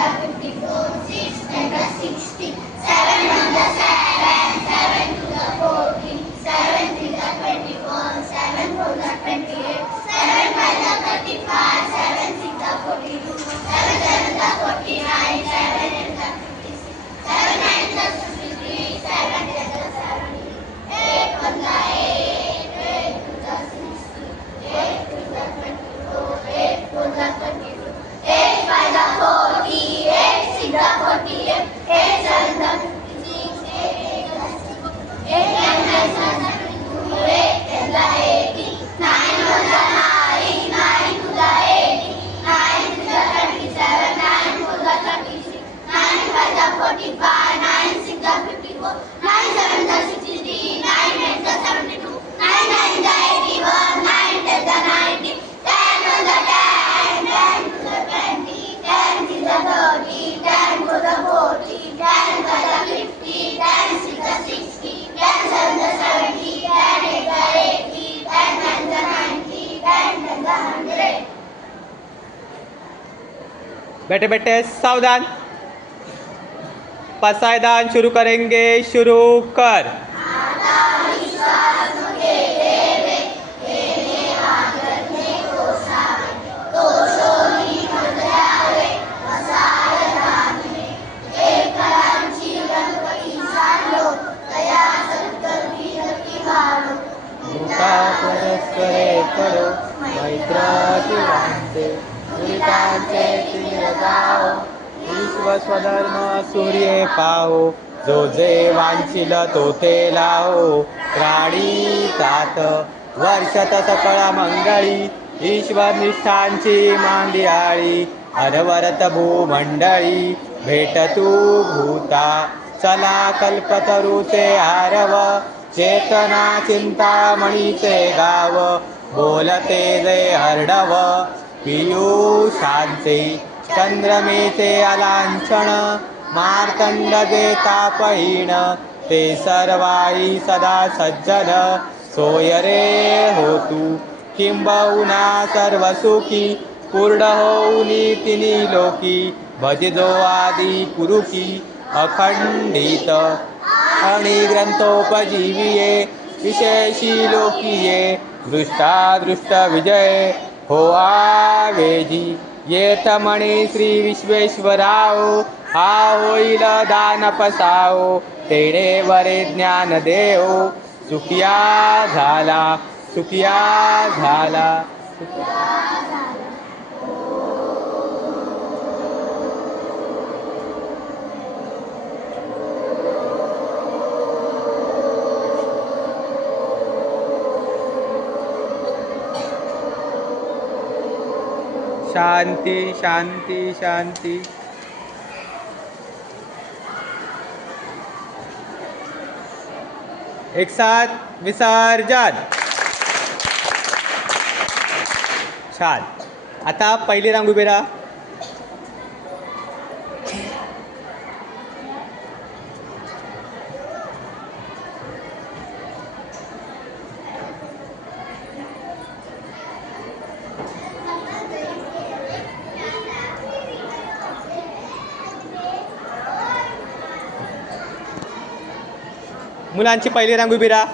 Gracias. बैठे बैठे सावधान। पसायदान शुरू करेंगे शुरू कर। धर्म सूर्य सूर्ये पाहो. जो जे वांछिल तो ते लावो. प्राणी तात. वर्षत सकळ मंगळी. ईश्वर निष्ठांची मांदियाळी. अनवरत भूमंडळी. भेट तू भूता. चला कल्पतरूचे आरव. चेतना चिंतामणीचे गाव. बोलते जे हरडव. पियुषांचे चन्द्रमेते अलाञ्छण अला मार्तण्डदे तापयीण ते सर्वायि सदा सज्जन। सोयरे होतु किंबहुना सर्वसुखी पूर्णहौ नितिनिलोकि भजदो आदिपुरुषि अखण्डित। अणिग्रन्थोपजीविये विशेषी लोकीये दृष्टादृष्टविजये हो आवेजी। येत म्हणे श्री विश्वेश्वराव हा होईल दान पसाओ तेणे वरे ज्ञान देव सुखिया झाला सुखिया झाला. शांती शांती शांती. एक साथ विसर्जन छान. आता पहिली रांग उभी राहा. मुलांची पहिली रांग उभी राहा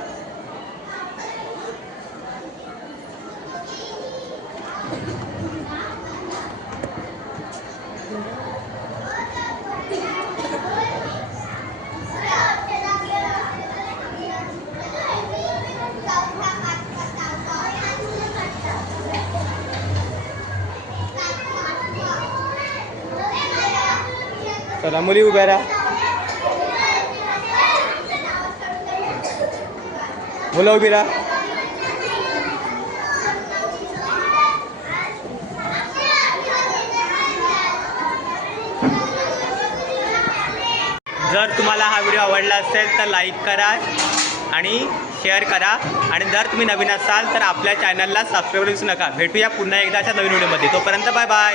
चला मुली उभ्या राहा मुलं उभी राहा. जर तुम्हाला हा व्हिडिओ आवडला असेल तर लाईक करा आणि शेअर करा. आणि जर तुम्ही नवीन असाल तर आपल्या चॅनलला सबस्क्राईब करू नका. भेटूया पुन्हा एकदाच्या नवीन व्हिडिओमध्ये. तोपर्यंत बाय बाय.